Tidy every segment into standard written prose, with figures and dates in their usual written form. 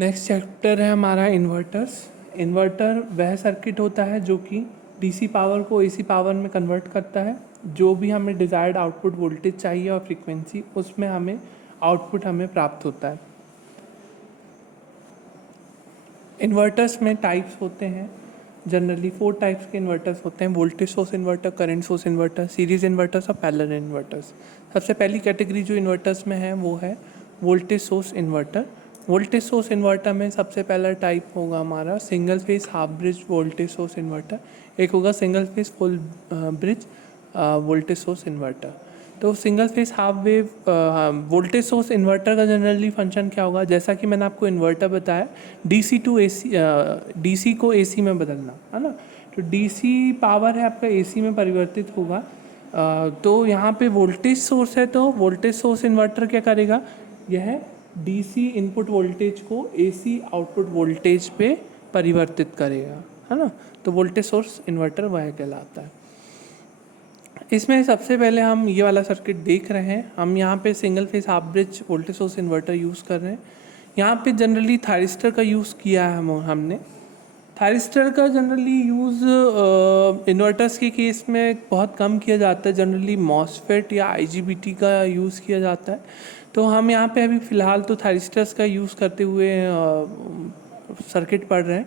Next chapter है हमारा inverters. Inverter वह सर्किट होता है जो कि डीसी पावर को एसी पावर में कन्वर्ट करता है। जो भी हमें डिज़ायर्ड आउटपुट वोल्टेज चाहिए और फ्रीक्वेंसी, उसमें हमें आउटपुट हमें प्राप्त होता है। इन्वर्टर्स में टाइप्स होते हैं, जनरली 4 टाइप्स के इन्वर्टर्स होते हैं: voltage source inverter, current source inverter, series inverters और पैरेलल इन्वर्टर्स। सबसे पहली कैटेगरी जो इन्वर्टर्स में है वो है voltage source inverter. Voltage source inverter में सबसे पहला टाइप होगा हमारा single phase half bridge voltage source inverter, एक होगा single phase full bridge voltage source inverter. तो single phase half wave voltage source inverter का जनरली फंक्शन क्या होगा, जैसा कि मैंने आपको इन्वर्टर बताया, डीसी टू एसी, डीसी को एसी में बदलना, है ना। तो डीसी पावर है आपका एसी में परिवर्तित होगा। तो यहाँ पे वोल्टेज सोर्स है, तो वोल्टेज सोर्स इन्वर्टर क्या करेगा, यह डीसी इनपुट वोल्टेज को एसी आउटपुट वोल्टेज पे परिवर्तित करेगा, है ना। तो वोल्टेज सोर्स इन्वर्टर वह कहलाता है। इसमें सबसे पहले हम ये वाला सर्किट देख रहे हैं। हम यहाँ पे single phase half bridge voltage source inverter use कर रहे हैं। यहाँ पे जनरली थायरिस्टर का यूज़ किया है हमने। थायरिस्टर का जनरली यूज़ इन्वर्टर्स के केस में बहुत कम किया जाता है। जनरली मॉसफेट या आईजीबीटी का यूज़ किया जाता है। तो हम यहाँ पे अभी फ़िलहाल तो थायरिस्टर्स का यूज़ करते हुए सर्किट पढ़ रहे हैं।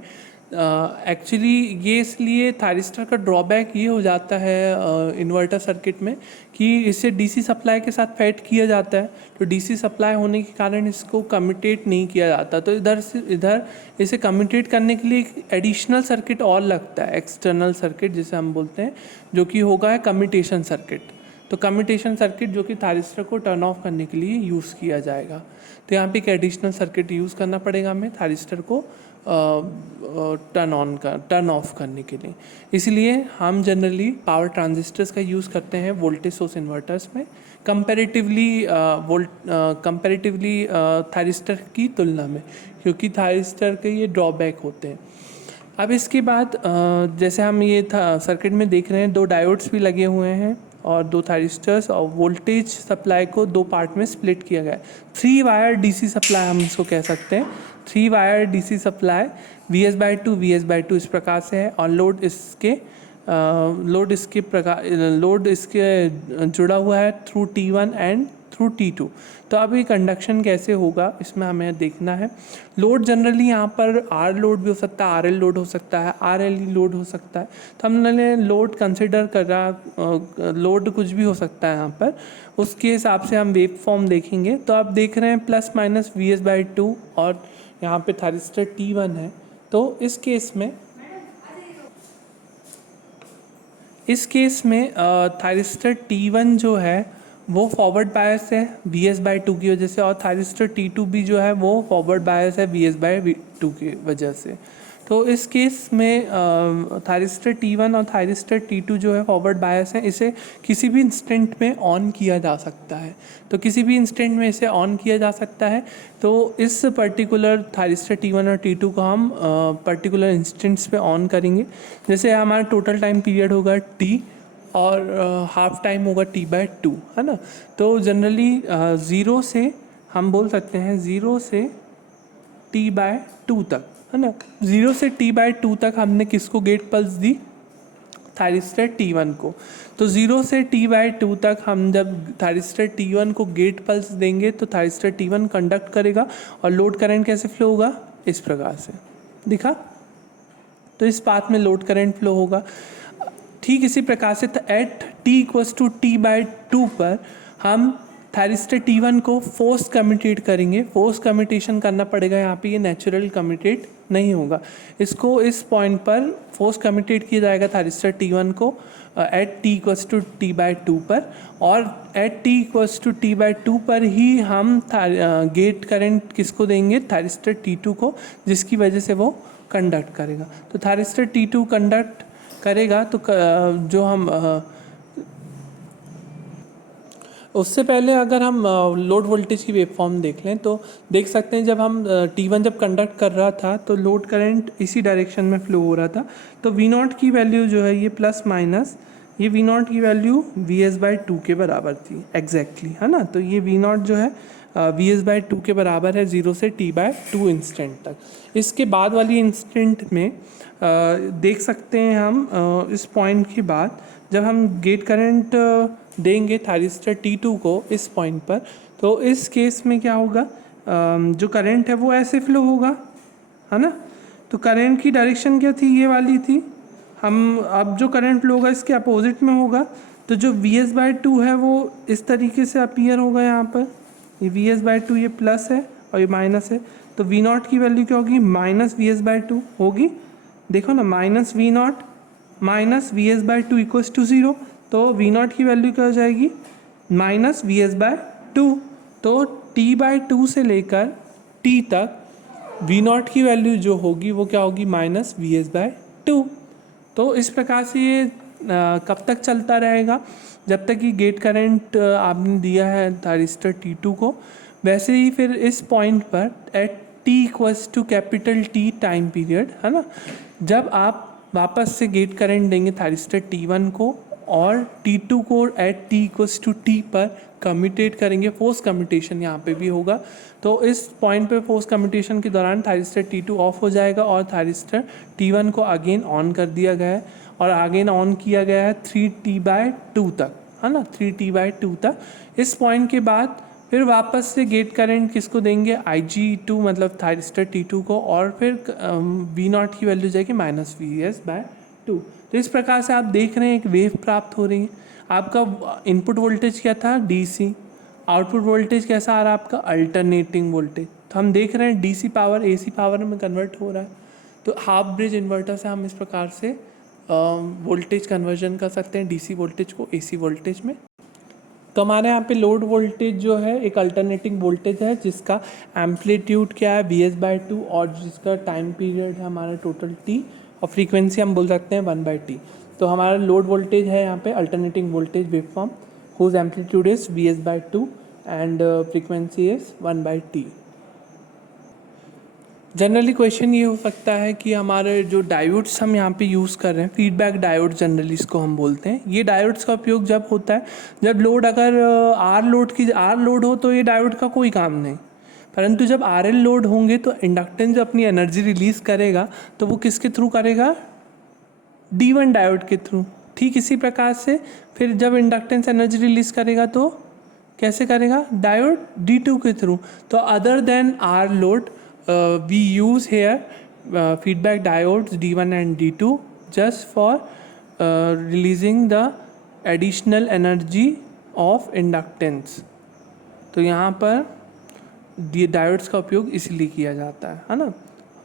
एक्चुअली ये इसलिए थायरिस्टर का ड्रॉबैक ये हो जाता है इन्वर्टर सर्किट में कि इसे डीसी सप्लाई के साथ फेड किया जाता है। तो डीसी सप्लाई होने के कारण इसको कम्यूटेट नहीं किया जाता। तो इधर इसे कम्यूटेट करने के लिए एक एडिशनल सर्किट और लगता है, एक्सटर्नल सर्किट जिसे हम बोलते हैं, जो कि होगा कम्यूटेशन सर्किट। तो कम्यूटेशन सर्किट जो कि थायरिस्टर को टर्न ऑफ करने के लिए यूज़ किया जाएगा। तो यहाँ पे एक एडिशनल सर्किट यूज़ करना पड़ेगा हमें थायरिस्टर को टर्न ऑफ करने के लिए। इसलिए हम जनरली पावर ट्रांजिस्टर्स का यूज़ करते हैं वोल्टेज सोर्स इन्वर्टर्स में, कंपैरेटिवली थायरिस्टर की तुलना में, क्योंकि थायरिस्टर के ये ड्रॉबैक होते हैं। अब इसके बाद जैसे हम ये सर्किट में देख रहे हैं, 2 डायोड्स भी लगे हुए हैं और 2 थायरिस्टर्स, और वोल्टेज सप्लाई को 2 पार्ट में स्प्लिट किया गया है। 3 वायर डीसी सप्लाई हम इसको कह सकते हैं। 3 wire DC supply Vs/2 Vs/2 इस प्रकार से है, और लोड इसके जुड़ा हुआ है through T1 and through T2। तो अब ये कंडक्शन कैसे होगा इसमें हमें देखना है। लोड जनरली यहाँ पर R लोड भी हो सकता है, RL लोड हो सकता है, RLE लोड हो सकता है। तो हमने लोड कंसिडर कर रहा, लोड कुछ भी हो सकता है यहाँ पर, उसके हिसाब से हम वेव फॉर्म देखेंगे। तो आप देख रहे हैं प्लस माइनस Vs/2 और यहाँ पे थायरिस्टर T1 है। तो इस केस में थायरिस्टर T1 जो है वो फॉरवर्ड बायस है Vs/2 की वजह से, और थायरिस्टर T2 भी जो है वो फॉरवर्ड बायस है Vs/2 की वजह से। तो इस केस में थायरिस्टर T1 और थायरिस्टर T2 जो है फॉरवर्ड बायस है, इसे किसी भी इंस्टेंट में ऑन किया जा सकता है। तो किसी भी इंस्टेंट में इसे ऑन किया जा सकता है। तो इस पर्टिकुलर थायरिस्टर T1 और T2 को हम पर्टिकुलर इंस्टेंट्स पे ऑन करेंगे। जैसे हमारा टोटल टाइम पीरियड होगा T और हाफ टाइम होगा T/2, है ना। तो जनरली 0 से हम बोल सकते हैं 0 से T/2 तक, है ना। 0 से T/2 तक हमने किसको गेट पल्स दी, थायरिस्टर T1 को। तो 0 से T/2 तक हम जब थायरिस्टर T1 को गेट पल्स देंगे तो थायरिस्टर T1 कंडक्ट करेगा, और लोड करंट कैसे फ्लो होगा, इस प्रकार से दिखा। तो इस पाथ में लोड करंट फ्लो होगा। ठीक इसी प्रकार से एट T=T/2 पर हम थायरिस्टर T1 को फोर्स कम्यूटेट करेंगे। फोर्स कम्यूटेशन करना पड़ेगा यहाँ पे, ये नेचुरल कम्यूटेट नहीं होगा। इसको इस पॉइंट पर फोर्स कम्यूटेट किया जाएगा थायरिस्टर T1 को एट T=T/2 पर, और एट T=T/2 पर ही हम गेट करंट किसको देंगे, थायरिस्टर T2 को, जिसकी वजह से वो कंडक्ट करेगा। तो थायरिस्टर T2 कंडक्ट करेगा। तो जो हम उससे पहले अगर हम लोड वोल्टेज की वेवफॉर्म देख लें तो देख सकते हैं, जब हम T1 जब कंडक्ट कर रहा था तो लोड करंट इसी डायरेक्शन में फ्लो हो रहा था। तो V0 की वैल्यू जो है ये प्लस माइनस, ये V0 की वैल्यू Vs/2 के बराबर थी एग्जैक्टली, है ना। तो ये V0 जो है वी एस बाई टू के बराबर है 0 से t/2 इंस्टेंट तक। इसके बाद वाली इंस्टेंट में देख सकते हैं हम इस पॉइंट के बाद जब हम गेट करंट देंगे थायरिस्टर T2 को इस पॉइंट पर, तो इस केस में क्या होगा, जो करंट है वो ऐसे फ्लो होगा, है ना। तो करंट की डायरेक्शन क्या थी, ये वाली थी। हम अब जो करंट फ्लो होगा इसके अपोजिट में होगा, तो जो Vs/2 है वो इस तरीके से अपीयर होगा यहाँ पर। ये Vs/2 ये प्लस है और ये माइनस है, तो V0 की वैल्यू क्या होगी, माइनस Vs/2 होगी। देखो ना, minus V0 minus Vs/2 equals to 0, तो V0 की वैल्यू क्या हो जाएगी, माइनस Vs/2। तो t/2 से लेकर t तक V0 की वैल्यू जो होगी वो क्या होगी, माइनस Vs/2। तो इस प्रकार से ये कब तक चलता रहेगा, जब तक कि गेट करंट आपने दिया है थायरिस्टर T2 को। वैसे ही फिर इस पॉइंट पर at t equals to capital T time period, है ना, जब आप वापस से गेट करंट देंगे थायरिस्टर T1 को और T2 को at t equals to T पर कम्यूटेट करेंगे, फोर्स कम्यूटेशन यहाँ पे भी होगा। तो इस पॉइंट पे फोर्स कम्यूटेशन के दौरान थायरिस्टर T2 ऑफ हो जाएगा और थायरिस्टर T1 को अगेन ऑन कर दिया गया है, और अगेन ऑन किया गया है 3t/2 तक, है ना, 3t/2 तक। इस पॉइंट के बाद फिर वापस से गेट करंट किसको देंगे, Ig2 मतलब थायरिस्टर T2 को, और फिर V0 की वैल्यू जाएगी माइनस Vs/2। तो इस प्रकार से आप देख रहे हैं एक वेव प्राप्त हो रही है। आपका इनपुट वोल्टेज क्या था, DC, आउटपुट वोल्टेज कैसा आ रहा है आपका, अल्टरनेटिंग वोल्टेज। तो हम देख रहे हैं DC पावर AC पावर में कन्वर्ट हो रहा है। तो हाफ ब्रिज इन्वर्टर से हम इस प्रकार से वोल्टेज कन्वर्जन कर सकते हैं DC वोल्टेज को AC वोल्टेज में। तो हमारे यहाँ पे लोड वोल्टेज जो है एक अल्टरनेटिंग वोल्टेज है जिसका एम्पलीट्यूड क्या है Vs/2 और जिसका टाइम पीरियड है हमारा टोटल T, और फ्रीक्वेंसी हम बोल सकते हैं 1/T। तो हमारा लोड वोल्टेज है यहाँ पे alternating voltage waveform whose amplitude is Vs/2 and frequency is 1/T। Generally question ये हो सकता है कि हमारे जो डायोड्स हम यहाँ पे यूज़ कर रहे हैं, फीडबैक डायोड जनरली इसको हम बोलते हैं, ये डायोड्स का उपयोग जब होता है जब लोड अगर आर लोड हो तो ये डायोड का कोई काम नहीं, परंतु जब RL लोड होंगे तो इंडक्टेंस अपनी एनर्जी रिलीज़ करेगा तो वो किसके थ्रू करेगा, D1 डायोड के थ्रू। ठीक इसी प्रकार से फिर जब इंडक्टेंस एनर्जी रिलीज़ करेगा तो कैसे करेगा, डायोड D2 के थ्रू। तो other than R load we use here feedback diodes D1 and D2 just for releasing the additional energy of inductance। तो यहाँ पर डायोड्स का उपयोग इसलिए किया जाता है ना।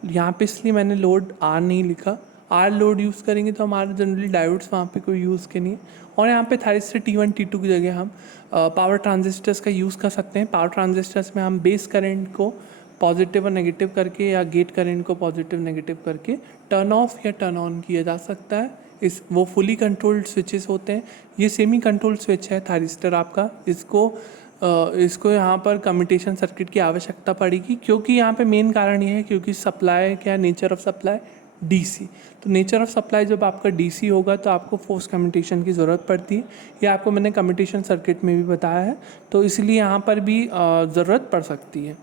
यहाँ पे इसलिए मैंने लोड आर नहीं लिखा, आर लोड यूज़ करेंगे तो हमारे जनरली डायोड्स वहाँ पे कोई यूज़ के नहीं है। और यहाँ पे थायरिस्टर T1 T2 की जगह हम पावर ट्रांजिस्टर्स का यूज़ कर सकते हैं। पावर ट्रांजिस्टर्स में हम बेस करंट को पॉजिटिव और नेगेटिव करके या गेट करंट को पॉजिटिव नेगेटिव करके टर्न ऑफ या टर्न ऑन किया जा सकता है। वो फुली कंट्रोल्ड स्विचेस होते हैं। ये सेमी कंट्रोल्ड स्विच है थायरिस्टर आपका, इसको यहाँ पर कम्यूटेशन सर्किट की आवश्यकता पड़ेगी, क्योंकि यहाँ पे मेन कारण ये है क्योंकि सप्लाई क्या है, नेचर ऑफ सप्लाई DC। तो नेचर ऑफ सप्लाई जब आपका DC होगा तो आपको फोर्स कम्यूटेशन की ज़रूरत पड़ती है। ये आपको मैंने कम्यूटेशन सर्किट में भी बताया है, तो इसलिए यहाँ पर भी ज़रूरत पड़ सकती है।